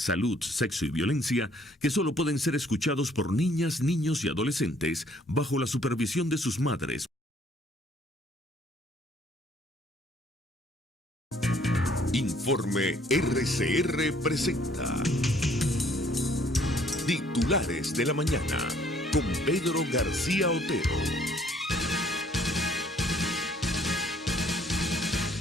salud, sexo y violencia, que solo pueden ser escuchados por niñas, niños y adolescentes bajo la supervisión de sus madres. Informe RCR presenta Titulares de la Mañana con Pedro García Otero.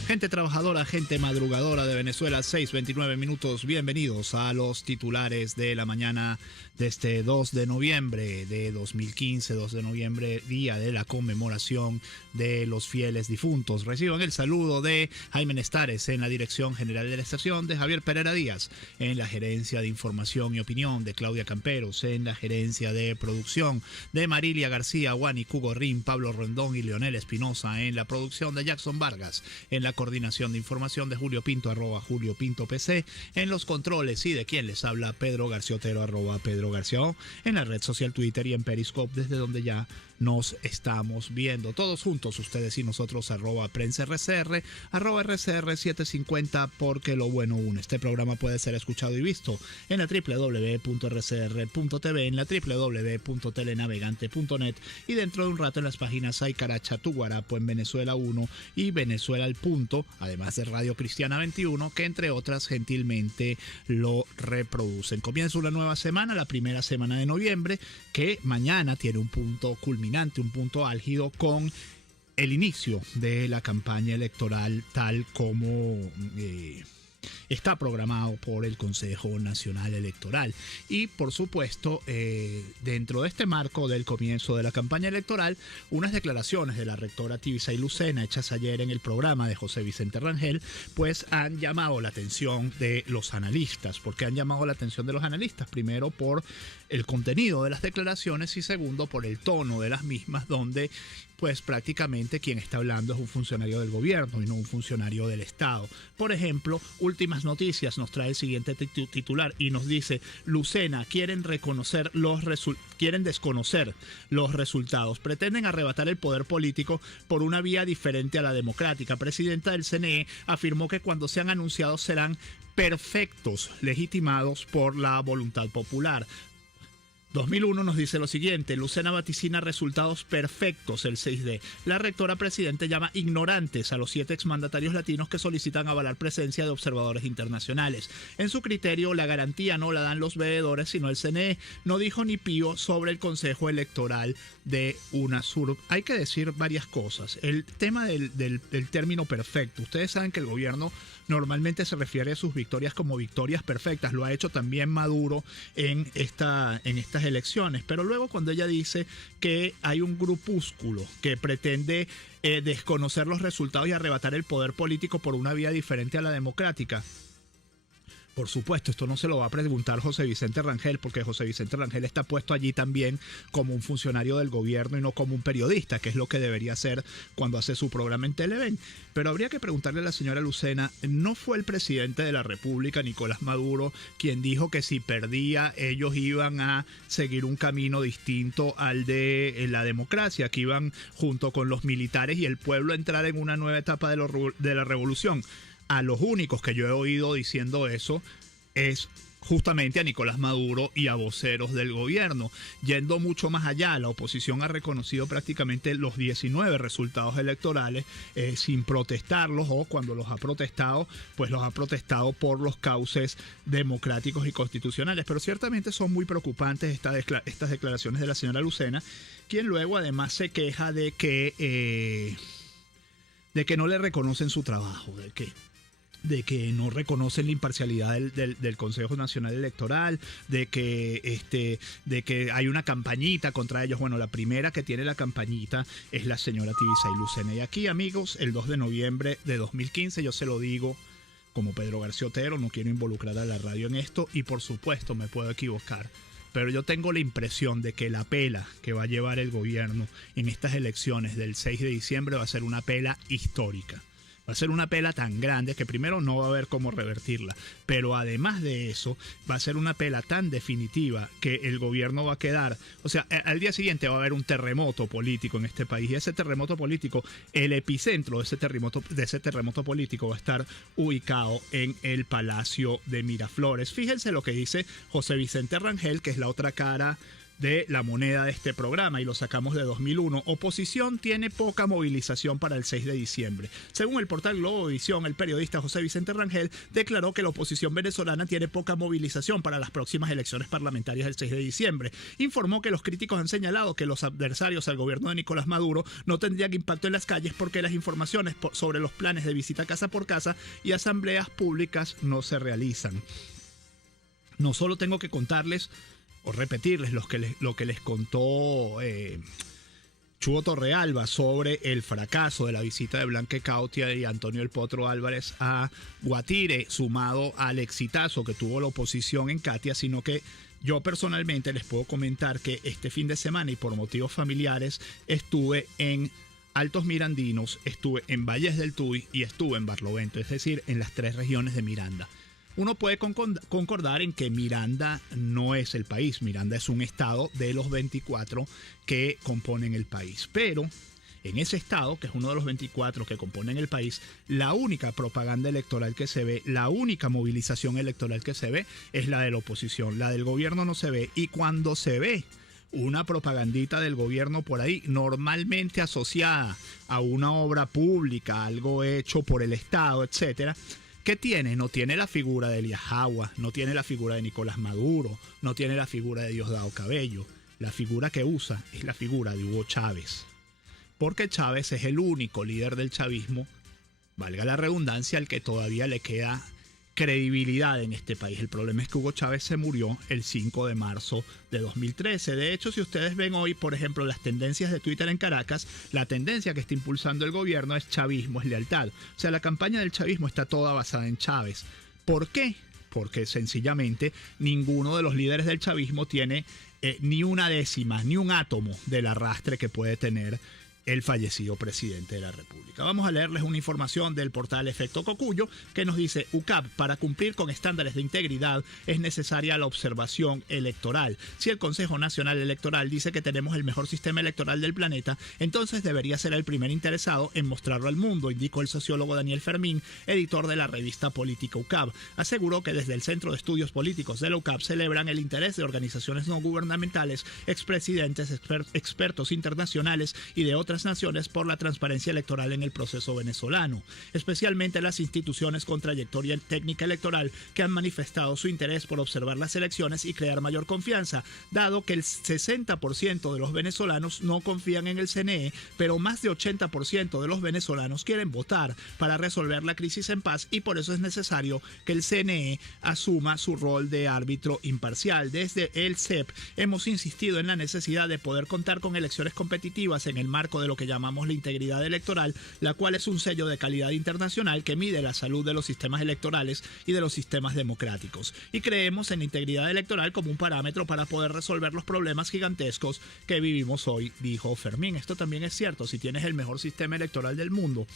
Gente trabajadora, gente madrugadora de Venezuela, 6:29 minutos. Bienvenidos a los titulares de la mañana de este 2 de noviembre de 2015, 2 de noviembre, día de la conmemoración de los fieles difuntos. Reciban el saludo de Jaime Nestares en la dirección general de la estación, de Javier Pereira Díaz en la gerencia de información y opinión, de Claudia Camperos en la gerencia de producción, de Marilia García, Juani Cugorrín, Pablo Rondón y Leonel Espinosa en la producción, de Jackson Vargas en la coordinación de información, de Julio Pinto, @JulioPintoPC en los controles, y de quien les habla, Pedro García Otero, @Pedro García O, en la red social Twitter y en Periscope, desde donde ya nos estamos viendo todos juntos, ustedes y nosotros, @PrensaRCR, @RCR750, porque lo bueno une. Este programa puede ser escuchado y visto en la www.rcr.tv, en la www.telenavegante.net, y dentro de un rato en las páginas Aycaracha, Tuguarapo, en Venezuela 1 y Venezuela al Punto, además de Radio Cristiana 21, que entre otras gentilmente lo reproducen. Comienza una nueva semana, la primera semana de noviembre, que mañana tiene un punto culminante, un punto álgido, con el inicio de la campaña electoral tal como está programado por el Consejo Nacional Electoral. Y por supuesto, dentro de este marco del comienzo de la campaña electoral, unas declaraciones de la rectora Tibisay Lucena, hechas ayer en el programa de José Vicente Rangel, pues han llamado la atención de los analistas. ¿Por qué han llamado la atención de los analistas? Primero, por el contenido de las declaraciones, y segundo, por el tono de las mismas, donde pues prácticamente quien está hablando es un funcionario del gobierno y no un funcionario del Estado. Por ejemplo, Últimas Noticias nos trae el siguiente titular y nos dice: Lucena, quieren desconocer los resultados, pretenden arrebatar el poder político por una vía diferente a la democrática. Presidenta del CNE afirmó que cuando sean anunciados serán perfectos, legitimados por la voluntad popular. 2001 nos dice lo siguiente: Lucena vaticina resultados perfectos el 6D. La rectora presidente llama ignorantes a los 7 exmandatarios latinos que solicitan avalar presencia de observadores internacionales. En su criterio, la garantía no la dan los veedores, sino el CNE. No dijo ni pío sobre el Consejo Electoral de UNASUR. Hay que decir varias cosas. El tema del término perfecto. Ustedes saben que el gobierno normalmente se refiere a sus victorias como victorias perfectas. Lo ha hecho también Maduro en estas elecciones. Pero luego, cuando ella dice que hay un grupúsculo que pretende desconocer los resultados y arrebatar el poder político por una vía diferente a la democrática, por supuesto, esto no se lo va a preguntar José Vicente Rangel, porque José Vicente Rangel está puesto allí también como un funcionario del gobierno y no como un periodista, que es lo que debería hacer cuando hace su programa en Televen. Pero habría que preguntarle a la señora Lucena: ¿no fue el presidente de la República, Nicolás Maduro, quien dijo que si perdía ellos iban a seguir un camino distinto al de la democracia, que iban junto con los militares y el pueblo a entrar en una nueva etapa de la revolución? A los únicos que yo he oído diciendo eso es justamente a Nicolás Maduro y a voceros del gobierno. Yendo mucho más allá, la oposición ha reconocido prácticamente los 19 resultados electorales sin protestarlos, o cuando los ha protestado, pues los ha protestado por los cauces democráticos y constitucionales. Pero ciertamente son muy preocupantes estas declaraciones de la señora Lucena, quien luego además se queja de que no le reconocen su trabajo, de que no reconocen la imparcialidad del Consejo Nacional Electoral, de que hay una campañita contra ellos. Bueno, la primera que tiene la campañita es la señora Tibisay Lucena. Y aquí, amigos, el 2 de noviembre de 2015, yo se lo digo como Pedro García Otero, no quiero involucrar a la radio en esto, y por supuesto me puedo equivocar, pero yo tengo la impresión de que la pela que va a llevar el gobierno en estas elecciones del 6 de diciembre va a ser una pela histórica. Va a ser una pela tan grande que primero no va a haber cómo revertirla, pero además de eso va a ser una pela tan definitiva que el gobierno va a quedar, o sea, al día siguiente va a haber un terremoto político en este país y ese terremoto político, el epicentro de ese terremoto político va a estar ubicado en el Palacio de Miraflores. Fíjense lo que dice José Vicente Rangel, que es la otra cara de la moneda de este programa, y lo sacamos de 2001. Oposición tiene poca movilización para el 6 de diciembre. Según el portal Globovisión, el periodista José Vicente Rangel declaró que la oposición venezolana tiene poca movilización para las próximas elecciones parlamentarias del 6 de diciembre. Informó que los críticos han señalado que los adversarios al gobierno de Nicolás Maduro no tendrían impacto en las calles porque las informaciones sobre los planes de visita casa por casa y asambleas públicas no se realizan. No solo tengo que contarles o repetirles lo que les contó Chugo Torrealba sobre el fracaso de la visita de Blanca Cautia y Antonio El Potro Álvarez a Guatire, sumado al exitazo que tuvo la oposición en Catia, sino que yo personalmente les puedo comentar que este fin de semana y por motivos familiares estuve en Altos Mirandinos, estuve en Valles del Tuy y estuve en Barlovento, es decir, en las 3 regiones de Miranda. Uno puede concordar en que Miranda no es el país, Miranda es un estado de los 24 que componen el país, pero en ese estado, que es uno de los 24 que componen el país, la única propaganda electoral que se ve, la única movilización electoral que se ve es la de la oposición, la del gobierno no se ve, y cuando se ve una propagandita del gobierno por ahí, normalmente asociada a una obra pública, algo hecho por el Estado, etcétera, ¿qué tiene? No tiene la figura de Elías Jaguar, no tiene la figura de Nicolás Maduro, no tiene la figura de Diosdado Cabello. La figura que usa es la figura de Hugo Chávez. Porque Chávez es el único líder del chavismo, valga la redundancia, al que todavía le queda credibilidad en este país. El problema es que Hugo Chávez se murió el 5 de marzo de 2013. De hecho, si ustedes ven hoy, por ejemplo, las tendencias de Twitter en Caracas, la tendencia que está impulsando el gobierno es chavismo, es lealtad. O sea, la campaña del chavismo está toda basada en Chávez. ¿Por qué? Porque sencillamente ninguno de los líderes del chavismo tiene ni una décima, ni un átomo del arrastre que puede tener el fallecido presidente de la República. Vamos a leerles una información del portal Efecto Cocuyo que nos dice: UCAP, para cumplir con estándares de integridad es necesaria la observación electoral. Si el Consejo Nacional Electoral dice que tenemos el mejor sistema electoral del planeta, entonces debería ser el primer interesado en mostrarlo al mundo, indicó el sociólogo Daniel Fermín, editor de la revista Política UCAP. Aseguró que desde el Centro de Estudios Políticos de la UCAP celebran el interés de organizaciones no gubernamentales, expresidentes, expertos internacionales y de otras naciones por la transparencia electoral en el proceso venezolano, especialmente las instituciones con trayectoria técnica electoral que han manifestado su interés por observar las elecciones y crear mayor confianza, dado que el 60% de los venezolanos no confían en el CNE, pero más de 80% de los venezolanos quieren votar para resolver la crisis en paz, y por eso es necesario que el CNE asuma su rol de árbitro imparcial. Desde el CEP hemos insistido en la necesidad de poder contar con elecciones competitivas en el marco de lo que llamamos la integridad electoral, la cual es un sello de calidad internacional que mide la salud de los sistemas electorales y de los sistemas democráticos. Y creemos en la integridad electoral como un parámetro para poder resolver los problemas gigantescos que vivimos hoy, dijo Fermín. Esto también es cierto: si tienes el mejor sistema electoral del mundo,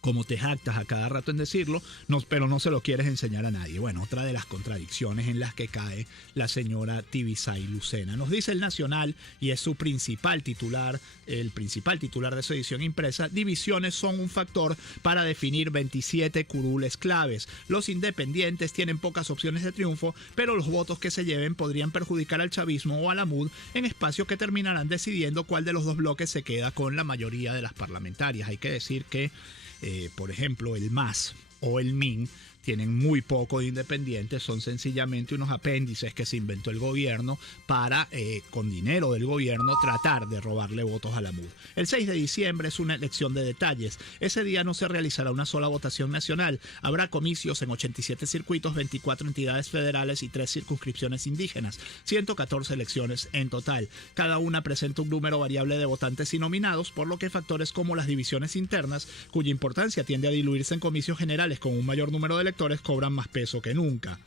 como te jactas a cada rato en decirlo, pero no se lo quieres enseñar a nadie. Bueno, otra de las contradicciones en las que cae la señora Tibisay Lucena. Nos dice el Nacional, y es su principal titular, el principal titular de su edición impresa: divisiones son un factor para definir 27 curules claves. Los independientes tienen pocas opciones de triunfo, pero los votos que se lleven podrían perjudicar al chavismo o a la MUD en espacios que terminarán decidiendo cuál de los dos bloques se queda con la mayoría de las parlamentarias. Hay que decir que por ejemplo, el MAS o el MIN tienen muy poco de independientes, son sencillamente unos apéndices que se inventó el gobierno para, con dinero del gobierno, tratar de robarle votos a la MUD. El 6 de diciembre es una elección de detalles. Ese día no se realizará una sola votación nacional. Habrá comicios en 87 circuitos, 24 entidades federales y 3 circunscripciones indígenas, 114 elecciones en total. Cada una presenta un número variable de votantes y nominados, por lo que factores como las divisiones internas, cuya importancia tiende a diluirse en comicios generales con un mayor número de electores, cobran más peso que nunca.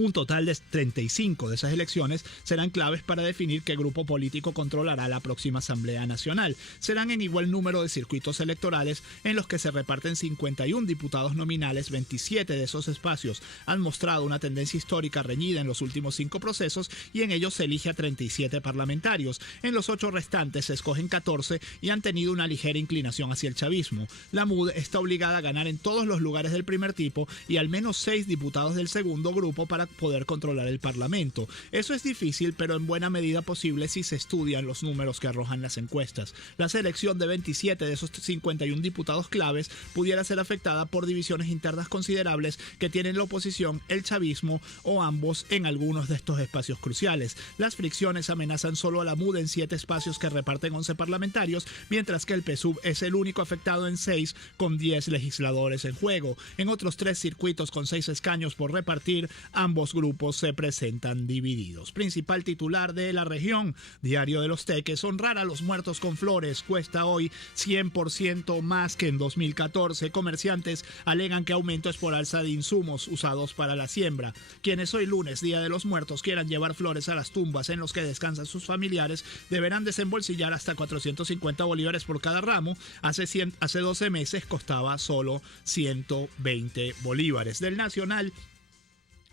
Un total de 35 de esas elecciones serán claves para definir qué grupo político controlará la próxima Asamblea Nacional. Serán en igual número de circuitos electorales en los que se reparten 51 diputados nominales. 27 de esos espacios han mostrado una tendencia histórica reñida en los últimos 5 procesos y en ellos se elige a 37 parlamentarios. En los 8 restantes se escogen 14 y han tenido una ligera inclinación hacia el chavismo. La MUD está obligada a ganar en todos los lugares del primer tipo y al menos 6 diputados del segundo grupo para poder controlar el Parlamento. Eso es difícil, pero en buena medida posible si se estudian los números que arrojan las encuestas. La selección de 27 de esos 51 diputados claves pudiera ser afectada por divisiones internas considerables que tienen la oposición, el chavismo o ambos en algunos de estos espacios cruciales. Las fricciones amenazan solo a la MUD en 7 espacios que reparten 11 parlamentarios, mientras que el PSUV es el único afectado en 6 con 10 legisladores en juego. En otros 3 circuitos con 6 escaños por repartir, ambos grupos se presentan divididos. Principal titular de La Región, Diario de los Teques: honrar a los muertos con flores cuesta hoy 100% más que en 2014. Comerciantes alegan que aumento es por alza de insumos usados para la siembra. Quienes hoy lunes, Día de los Muertos, quieran llevar flores a las tumbas en los que descansan sus familiares deberán desembolsillar hasta 450 bolívares por cada ramo. Hace 12 meses costaba solo 120 bolívares. Del Nacional: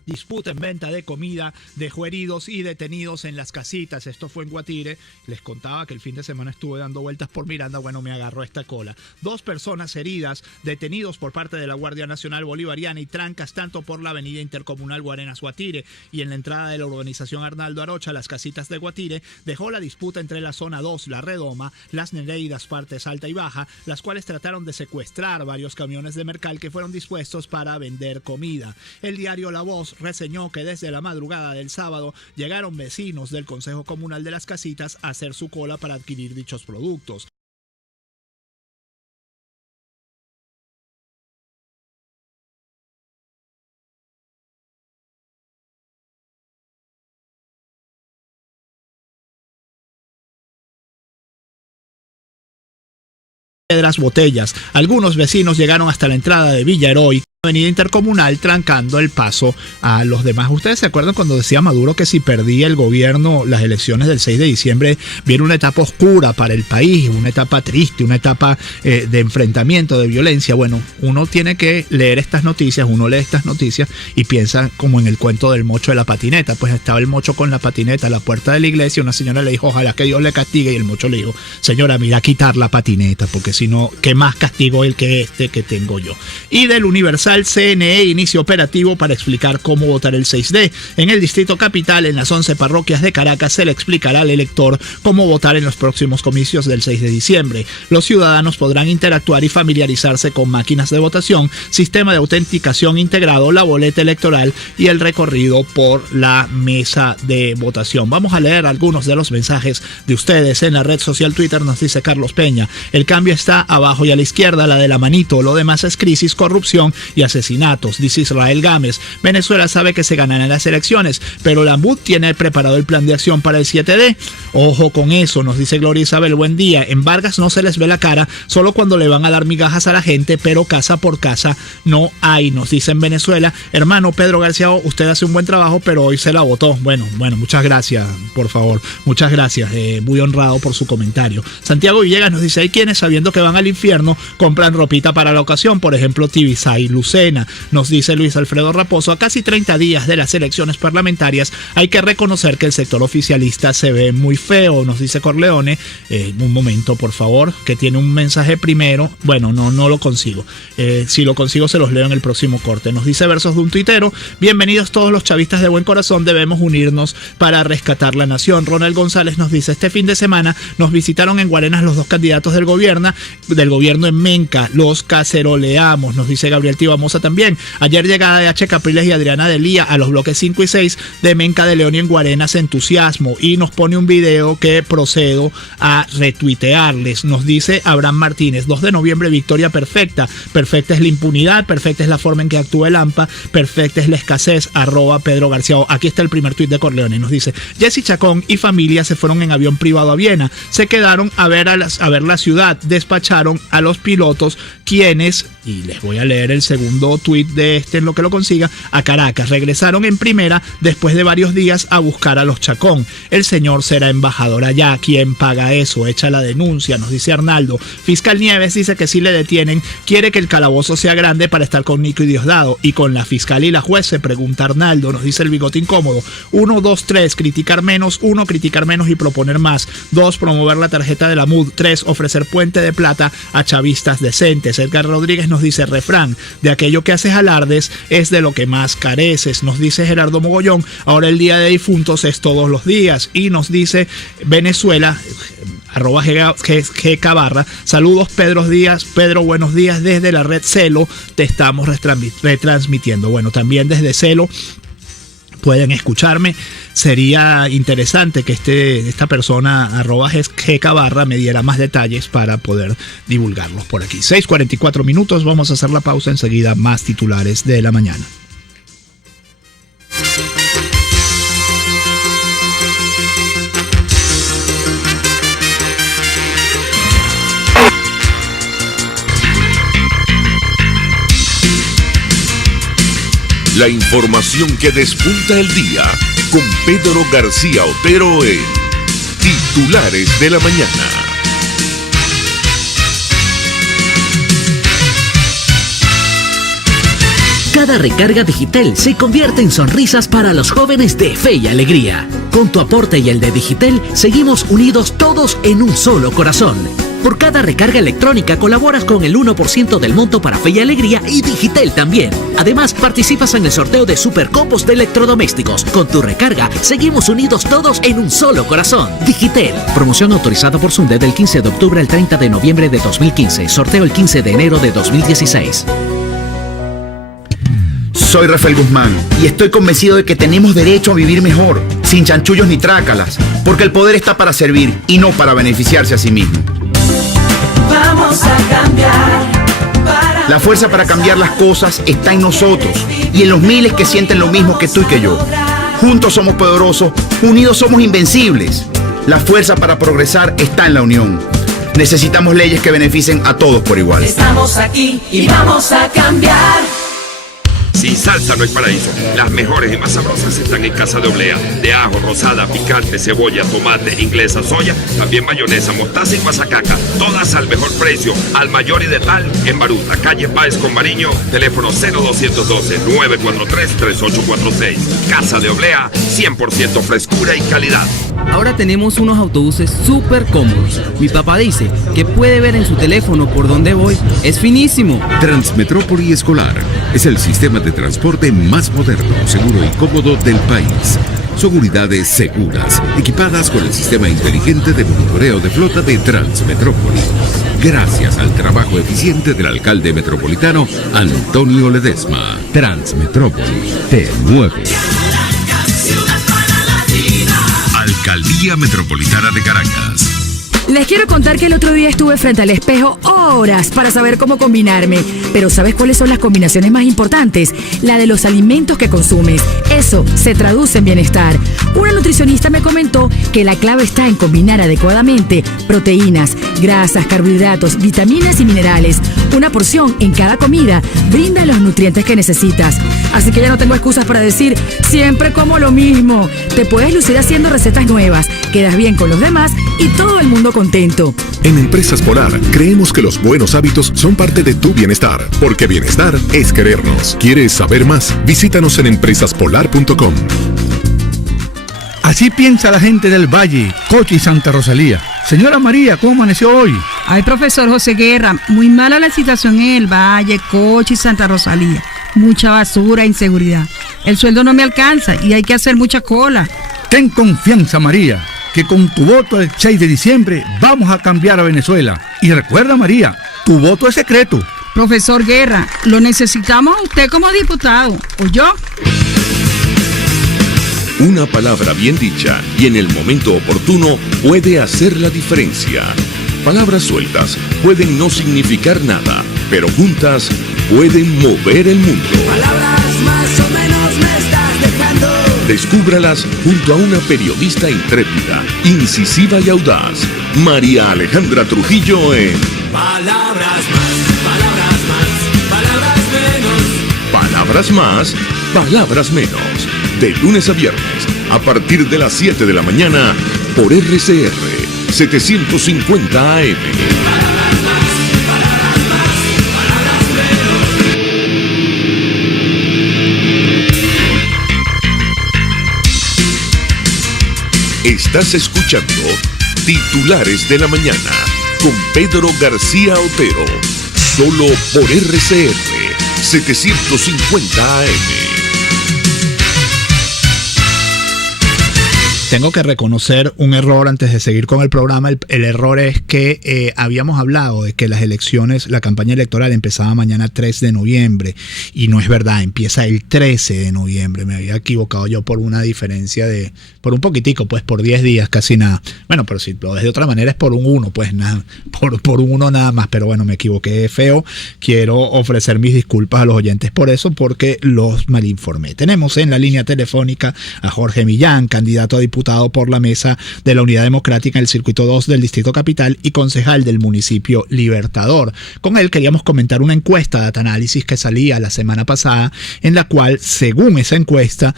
disputa en venta de comida dejó heridos y detenidos en las casitas. Esto fue en Guatire. Les contaba que el fin de semana estuve dando vueltas por Miranda. Bueno, me agarró esta cola. 2 personas heridas, detenidos por parte de la Guardia Nacional Bolivariana y trancas tanto por la avenida intercomunal Guarenas-Guatire y en la entrada de la urbanización Arnaldo Arocha, las casitas de Guatire, dejó la disputa entre la zona 2, la Redoma, las Nereidas, partes alta y baja, las cuales trataron de secuestrar varios camiones de Mercal que fueron dispuestos para vender comida. El diario La Voz reseñó que desde la madrugada del sábado llegaron vecinos del Consejo Comunal de las Casitas a hacer su cola para adquirir dichos productos. Piedras, botellas. Algunos vecinos llegaron hasta la entrada de Villa Heroica, avenida intercomunal, trancando el paso a los demás. ¿Ustedes se acuerdan cuando decía Maduro que si perdía el gobierno las elecciones del 6 de diciembre viene una etapa oscura para el país, una etapa triste, una etapa de enfrentamiento, de violencia? Bueno, uno tiene que leer estas noticias, uno lee estas noticias y piensa como en el cuento del mocho de la patineta. Pues estaba el mocho con la patineta a la puerta de la iglesia, una señora le dijo: ojalá que Dios le castigue, y el mocho le dijo: señora, mira, a quitar la patineta, porque si no, ¿qué más castigo el que este que tengo yo? Y del Universal: CNE inicia operativo para explicar cómo votar el 6D. En el Distrito Capital, en las 11 parroquias de Caracas, se le explicará al elector cómo votar en los próximos comicios del 6 de diciembre. Los ciudadanos podrán interactuar y familiarizarse con máquinas de votación, sistema de autenticación integrado, la boleta electoral y el recorrido por la mesa de votación. Vamos a leer algunos de los mensajes de ustedes en la red social Twitter. Nos dice Carlos Peña: el cambio está abajo y a la izquierda, la de la manito, lo demás es crisis, corrupción y asesinatos. Dice Israel Gámez: Venezuela sabe que se ganarán las elecciones, pero la MUD tiene preparado el plan de acción para el 7D. Ojo con eso, nos dice Gloria Isabel: buen día. En Vargas no se les ve la cara, solo cuando le van a dar migajas a la gente, pero casa por casa no hay. Nos dice en Venezuela: hermano Pedro García, usted hace un buen trabajo, pero hoy se la votó. Bueno, muchas gracias, por favor, muchas gracias, muy honrado por su comentario. Santiago Villegas nos dice: hay quienes, sabiendo que van al infierno, compran ropita para la ocasión, por ejemplo Tibisay Lucena. Nos dice Luis Alfredo Raposo: a casi 30 días de las elecciones parlamentarias hay que reconocer que el sector oficialista se ve muy feo. Nos dice Corleone: un momento por favor, que tiene un mensaje primero. Bueno, no lo consigo, si lo consigo se los leo en el próximo corte. Nos dice Versos de un tuitero: bienvenidos todos los chavistas de buen corazón, debemos unirnos para rescatar la nación. Ronald González nos dice: este fin de semana nos visitaron en Guarenas los 2 candidatos del gobierno en Menca, los caceroleamos. Nos dice Gabriel Tibamosa también: ayer llegada de H. Capriles y Adriana Delía a los bloques 5 y 6 de Menca de León y en Guarenas, entusiasmo, y nos pone un video que procedo a retuitearles. Nos dice Abraham Martínez: 2 de noviembre, victoria perfecta. Perfecta es la impunidad, perfecta es la forma en que actúa el AMPA, perfecta es la escasez. @Pedro García. Aquí está el primer tuit de Corleone. Nos dice: Jessy Chacón y familia se fueron en avión privado a Viena, se quedaron a ver la ciudad, despacharon a los pilotos, quienes y les voy a leer el segundo tuit de en lo que lo consiga, a Caracas. Regresaron en primera después de varios días a buscar a los Chacón. El señor será embajador allá. ¿Quién paga eso? Echa la denuncia, nos dice Arnaldo. Fiscal Nieves dice que si le detienen, quiere que el calabozo sea grande para estar con Nico y Diosdado. Y con la fiscal y la juez, se pregunta Arnaldo, nos dice el bigote incómodo. 1, 2, 3, criticar menos. 1, criticar menos y proponer más. 2, promover la tarjeta de la MUD. 3, ofrecer puente de plata a chavistas decentes. Edgar Rodríguez nos dice refrán, de aquello que haces alardes es de lo que más careces. Nos dice Gerardo Mogollón, ahora el día de difuntos es todos los días. Y nos dice Venezuela, @GK Barra, saludos Pedro, buenos días desde la red Celo, te estamos retransmitiendo. Bueno, también desde Celo pueden escucharme. Sería interesante que esta persona @GK Barra me diera más detalles para poder divulgarlos por aquí. 6:44 minutos, vamos a hacer la pausa, enseguida más titulares de la mañana. La información que despunta el día con Pedro García Otero en Titulares de la Mañana. Cada recarga Digitel se convierte en sonrisas para los jóvenes de Fe y Alegría. Con tu aporte y el de Digitel, seguimos unidos todos en un solo corazón. Por cada recarga electrónica colaboras con el 1% del monto para Fe y Alegría y Digitel también. Además, participas en el sorteo de supercopos de electrodomésticos. Con tu recarga, seguimos unidos todos en un solo corazón. Digitel. Promoción autorizada por SUNDE del 15 de octubre al 30 de noviembre de 2015. Sorteo el 15 de enero de 2016. Soy Rafael Guzmán y estoy convencido de que tenemos derecho a vivir mejor, sin chanchullos ni trácalas, porque el poder está para servir y no para beneficiarse a sí mismo. Vamos a cambiar. La fuerza para cambiar las cosas está en nosotros y en los miles que sienten lo mismo que tú y que yo. Juntos somos poderosos, unidos somos invencibles. La fuerza para progresar está en la unión. Necesitamos leyes que beneficien a todos por igual. Estamos aquí y vamos a cambiar. Sin salsa no hay paraíso. Las mejores y más sabrosas están en Casa de Oblea. De ajo, rosada, picante, cebolla, tomate, inglesa, soya, también mayonesa, mostaza y guasacaca. Todas al mejor precio, al mayor y de tal, en Baruta, calle Páez con Mariño, teléfono 0212-943-3846. Casa de Oblea, 100% frescura y calidad. Ahora tenemos unos autobuses súper cómodos. Mi papá dice que puede ver en su teléfono por dónde voy. Es finísimo. Transmetrópoli Escolar es el sistema de transporte más moderno, seguro y cómodo del país. Son unidades seguras, equipadas con el sistema inteligente de monitoreo de flota de Transmetrópoli. Gracias al trabajo eficiente del alcalde metropolitano Antonio Ledesma. Transmetrópoli te mueve. Alcaldía Metropolitana de Caracas. Les quiero contar que el otro día estuve frente al espejo horas para saber cómo combinarme. Pero ¿sabes cuáles son las combinaciones más importantes? La de los alimentos que consumes. Eso se traduce en bienestar. Una nutricionista me comentó que la clave está en combinar adecuadamente proteínas, grasas, carbohidratos, vitaminas y minerales. Una porción en cada comida brinda los nutrientes que necesitas. Así que ya no tengo excusas para decir, siempre como lo mismo. Te puedes lucir haciendo recetas nuevas, quedas bien con los demás y todo el mundo contento. En Empresas Polar creemos que los buenos hábitos son parte de tu bienestar, porque bienestar es querernos. ¿Quieres saber más? Visítanos en empresaspolar.com. Así piensa la gente del Valle, Cochi y Santa Rosalía. Señora María, ¿cómo amaneció hoy? Ay, profesor José Guerra, muy mala la situación en el Valle, Cochi y Santa Rosalía. Mucha basura e inseguridad. El sueldo no me alcanza y hay que hacer mucha cola. Ten confianza, María, que con tu voto del 6 de diciembre vamos a cambiar a Venezuela. Y recuerda, María, tu voto es secreto. Profesor Guerra, lo necesitamos a usted como diputado, ¿o yo? Una palabra bien dicha y en el momento oportuno puede hacer la diferencia. Palabras sueltas pueden no significar nada, pero juntas pueden mover el mundo. Palabras más o menos me estás dejando. Descúbralas junto a una periodista intrépida, incisiva y audaz, María Alejandra Trujillo en Palabras más, palabras más. Palabras más, palabras menos. De lunes a viernes, a partir de las 7 de la mañana, por RCR 750 AM. Estás escuchando Titulares de la Mañana con Pedro García Otero, solo por RCR 750 AM. Tengo que reconocer un error antes de seguir con el programa. El error es que habíamos hablado de que las elecciones, la campaña electoral empezaba mañana 3 de noviembre y no es verdad, empieza el 13 de noviembre. Me había equivocado yo por una diferencia por un poquitico, pues por 10 días, casi nada. Bueno, pero si lo ves de otra manera es por un 1, pues nada, por un 1 nada más. Pero bueno, me equivoqué feo. Quiero ofrecer mis disculpas a los oyentes por eso, porque los malinformé. Tenemos en la línea telefónica a Jorge Millán, candidato a diputado por la mesa de la Unidad Democrática en el Circuito 2 del Distrito Capital y concejal del municipio Libertador. Con él queríamos comentar una encuesta de Data-Análisis que salía la semana pasada, en la cual, según esa encuesta,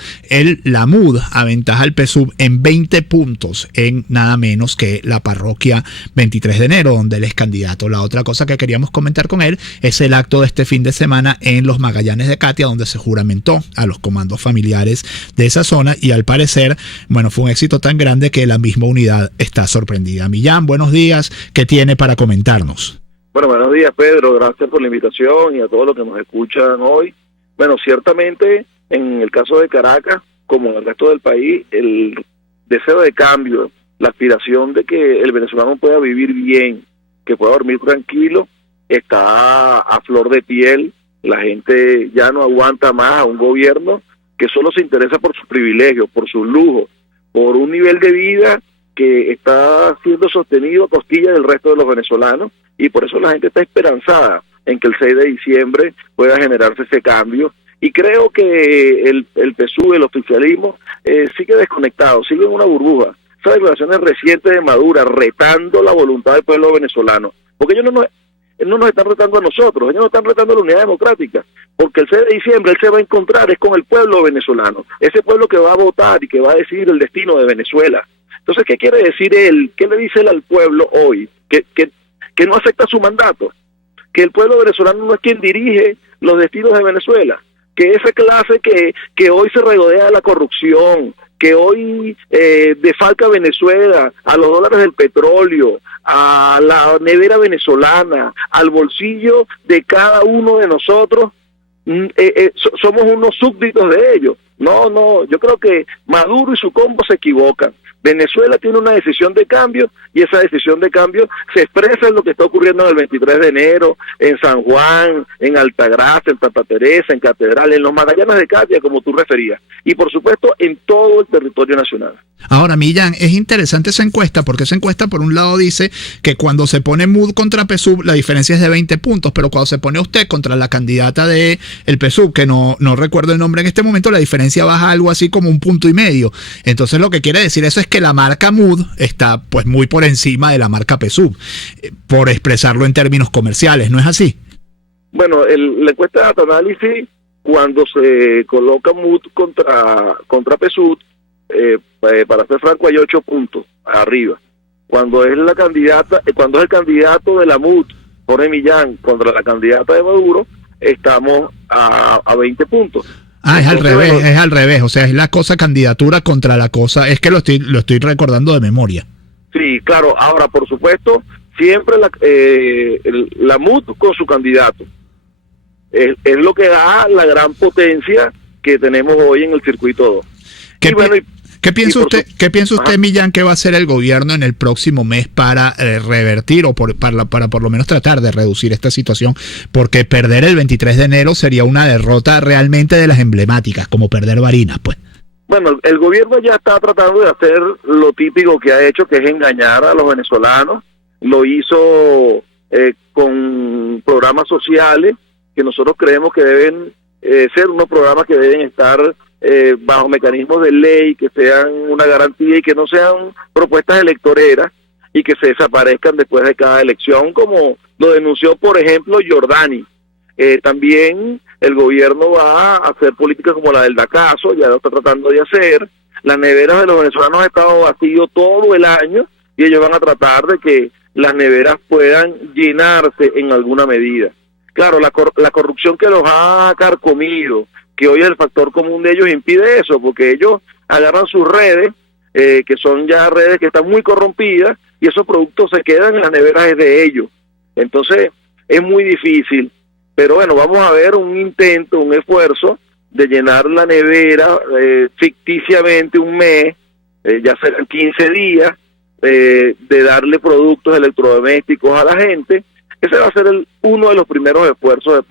la MUD aventaja al PSUV en 20 puntos en nada menos que la parroquia 23 de enero, donde él es candidato. La otra cosa que queríamos comentar con él es el acto de este fin de semana en los Magallanes de Catia, donde se juramentó a los comandos familiares de esa zona y al parecer, bueno, fue un éxito tan grande que la misma unidad está sorprendida. Millán, buenos días. ¿Qué tiene para comentarnos? Bueno, buenos días, Pedro. Gracias por la invitación y a todos los que nos escuchan hoy. Bueno, ciertamente, en el caso de Caracas, como en el resto del país, el deseo de cambio, la aspiración de que el venezolano pueda vivir bien, que pueda dormir tranquilo, está a flor de piel. La gente ya no aguanta más a un gobierno que solo se interesa por sus privilegios, por sus lujos, por un nivel de vida que está siendo sostenido a costilla del resto de los venezolanos, y por eso la gente está esperanzada en que el 6 de diciembre pueda generarse ese cambio. Y creo que el PSUV, el oficialismo, sigue desconectado, sigue en una burbuja. Esas declaraciones recientes de Maduro retando la voluntad del pueblo venezolano, porque ellos no nos están retando a nosotros, ellos nos están retando a la unidad democrática, porque el 6 de diciembre él se va a encontrar es con el pueblo venezolano, ese pueblo que va a votar y que va a decidir el destino de Venezuela. Entonces, ¿qué quiere decir él? ¿Qué le dice él al pueblo hoy? Que no acepta su mandato, que el pueblo venezolano no es quien dirige los destinos de Venezuela, que esa clase que hoy se regodea de la corrupción, que hoy defalca a Venezuela, a los dólares del petróleo, a la nevera venezolana, al bolsillo de cada uno de nosotros, somos unos súbditos de ellos. No, yo creo que Maduro y su combo se equivocan. Venezuela tiene una decisión de cambio y esa decisión de cambio se expresa en lo que está ocurriendo en el 23 de enero, en San Juan, en Altagracia, en Santa Teresa, en Catedral, en los Magallanes de Catia, como tú referías, y por supuesto en todo el territorio nacional. Ahora, Millán, es interesante esa encuesta, porque esa encuesta por un lado dice que cuando se pone MUD contra PSUV la diferencia es de 20 puntos, pero cuando se pone usted contra la candidata de el PSUV, que no recuerdo el nombre en este momento, la diferencia baja algo así como 1,5 puntos. Entonces lo que quiere decir eso es que la marca MUD está pues muy por encima de la marca PSUV, por expresarlo en términos comerciales, ¿no es así? Bueno, la encuesta de Data-Análisis, cuando se coloca MUD contra PSUV, para ser franco, hay 8 puntos arriba. Cuando es el candidato de la MUD, Jorge Millán, contra la candidata de Maduro, estamos a 20 puntos. Es al revés, o sea, es la cosa candidatura contra la cosa, es que lo estoy recordando de memoria. Sí, claro, ahora por supuesto, siempre la MUD con su candidato. Es lo que da la gran potencia que tenemos hoy en el circuito 2. ¿Qué piensa usted, Millán, que va a hacer el gobierno en el próximo mes para revertir o para por lo menos tratar de reducir esta situación? Porque perder el 23 de enero sería una derrota realmente de las emblemáticas, como perder Barinas, pues. Bueno, el gobierno ya está tratando de hacer lo típico que ha hecho, que es engañar a los venezolanos. Lo hizo con programas sociales que nosotros creemos que deben ser unos programas que deben estar bajo mecanismos de ley, que sean una garantía y que no sean propuestas electoreras y que se desaparezcan después de cada elección, como lo denunció, por ejemplo, Giordani. También el gobierno va a hacer políticas como la del DACASO, ya lo está tratando de hacer. Las neveras de los venezolanos han estado vacíos todo el año y ellos van a tratar de que las neveras puedan llenarse en alguna medida. Claro, la corrupción que los ha carcomido, que hoy es el factor común de ellos, impide eso, porque ellos agarran sus redes, que son ya redes que están muy corrompidas, y esos productos se quedan en las neveras de ellos. Entonces, es muy difícil, pero bueno, vamos a ver un intento, un esfuerzo de llenar la nevera ficticiamente un mes, ya serán 15 días, de darle productos electrodomésticos a la gente. Ese va a ser uno de los primeros esfuerzos de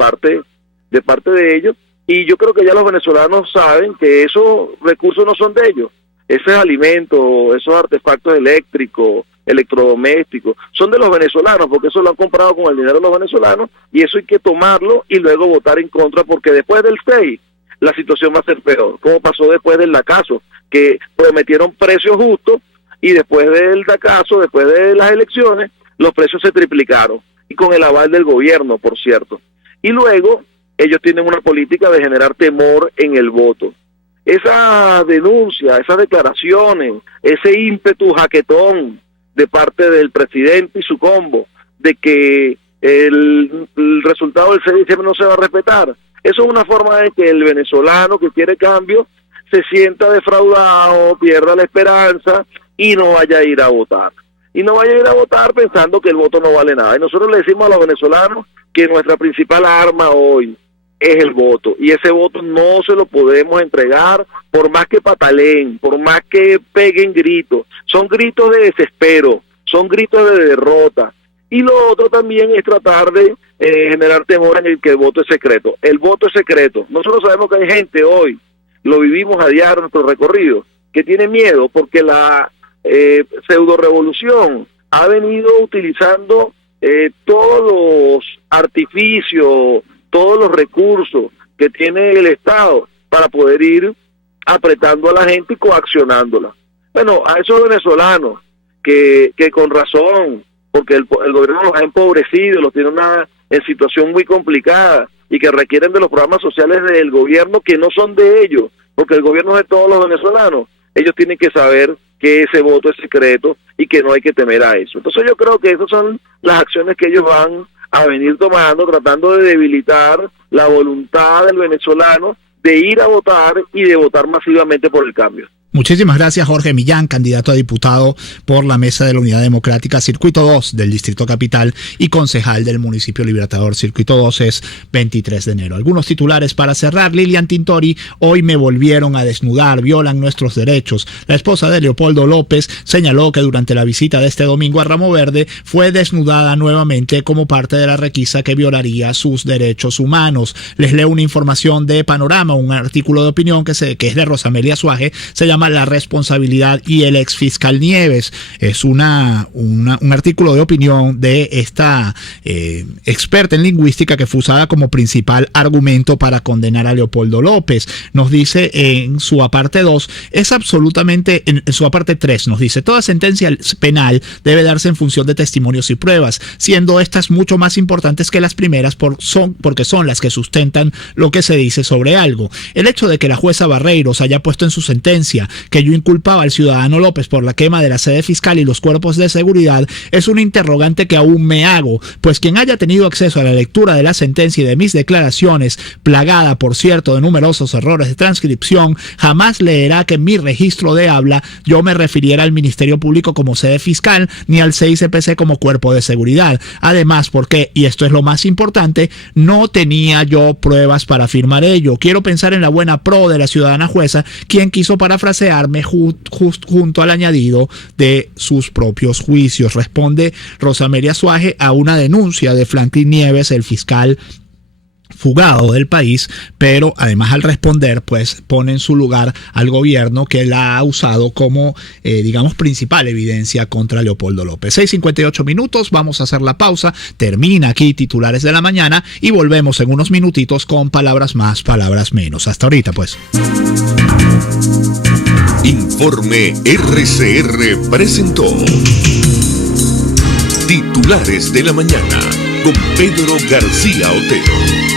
parte de ellos, y yo creo que ya los venezolanos saben que esos recursos no son de ellos. Esos alimentos, esos artefactos eléctricos, electrodomésticos, son de los venezolanos, porque eso lo han comprado con el dinero de los venezolanos, y eso hay que tomarlo y luego votar en contra, porque después del 6 la situación va a ser peor, como pasó después del DACASO, que prometieron precios justos, y después del DACASO, después de las elecciones, los precios se triplicaron, y con el aval del gobierno, por cierto. Y luego, ellos tienen una política de generar temor en el voto. Esa denuncia, esas declaraciones, ese ímpetu jaquetón de parte del presidente y su combo, de que el resultado del 6 de diciembre no se va a respetar, eso es una forma de que el venezolano que quiere cambio se sienta defraudado, pierda la esperanza y no vaya a ir a votar. Y no vaya a ir a votar pensando que el voto no vale nada. Y nosotros le decimos a los venezolanos que nuestra principal arma hoy es el voto, y ese voto no se lo podemos entregar por más que pataleen, por más que peguen gritos. Son gritos de desespero, son gritos de derrota. Y lo otro también es tratar de generar temor en el que el voto es secreto. El voto es secreto. Nosotros sabemos que hay gente hoy, lo vivimos a diario en nuestro recorrido, que tiene miedo porque la pseudo revolución ha venido utilizando todos los artificios, todos los recursos que tiene el Estado para poder ir apretando a la gente y coaccionándola. Bueno, a esos venezolanos que con razón, porque el gobierno los ha empobrecido, los tiene en situación muy complicada, y que requieren de los programas sociales del gobierno que no son de ellos, porque el gobierno es de todos los venezolanos. Ellos tienen que saber que ese voto es secreto y que no hay que temer a eso. Entonces yo creo que esas son las acciones que ellos van a venir tomando, tratando de debilitar la voluntad del venezolano de ir a votar y de votar masivamente por el cambio. Muchísimas gracias, Jorge Millán, candidato a diputado por la Mesa de la Unidad Democrática, Circuito 2 del Distrito Capital y concejal del Municipio Libertador. Circuito 2 es 23 de enero. Algunos titulares para cerrar. Lilian Tintori: hoy me volvieron a desnudar, violan nuestros derechos. La esposa de Leopoldo López señaló que durante la visita de este domingo a Ramo Verde fue desnudada nuevamente como parte de la requisa que violaría sus derechos humanos. Les leo una información de Panorama, un artículo de opinión que es de Rosamelia Suaje, se llama La responsabilidad y el exfiscal Nieves. Es un artículo de opinión de esta experta en lingüística que fue usada como principal argumento para condenar a Leopoldo López. Nos dice en su aparte 2, es absolutamente, en su aparte 3 nos dice: toda sentencia penal debe darse en función de testimonios y pruebas, siendo estas mucho más importantes que las primeras porque son las que sustentan lo que se dice sobre algo. El hecho de que la jueza Barreiros haya puesto en su sentencia que yo inculpaba al ciudadano López por la quema de la sede fiscal y los cuerpos de seguridad es un interrogante que aún me hago, pues quien haya tenido acceso a la lectura de la sentencia y de mis declaraciones, plagada por cierto de numerosos errores de transcripción, jamás leerá que en mi registro de habla yo me refiriera al Ministerio Público como sede fiscal ni al CICPC como cuerpo de seguridad. Además, porque, y esto es lo más importante, no tenía yo pruebas para afirmar ello. Quiero pensar en la buena pro de la ciudadana jueza, quien quiso parafrasearme junto al añadido de sus propios juicios. Responde Rosamelia Suaje a una denuncia de Franklin Nieves, el fiscal fugado del país, pero además al responder pues pone en su lugar al gobierno que la ha usado como digamos principal evidencia contra Leopoldo López. 6:58 minutos, vamos a hacer la pausa, termina aquí Titulares de la Mañana y volvemos en unos minutitos con Palabras Más, Palabras Menos. Hasta ahorita pues. Informe RCR presentó Titulares de la Mañana con Pedro García Otero.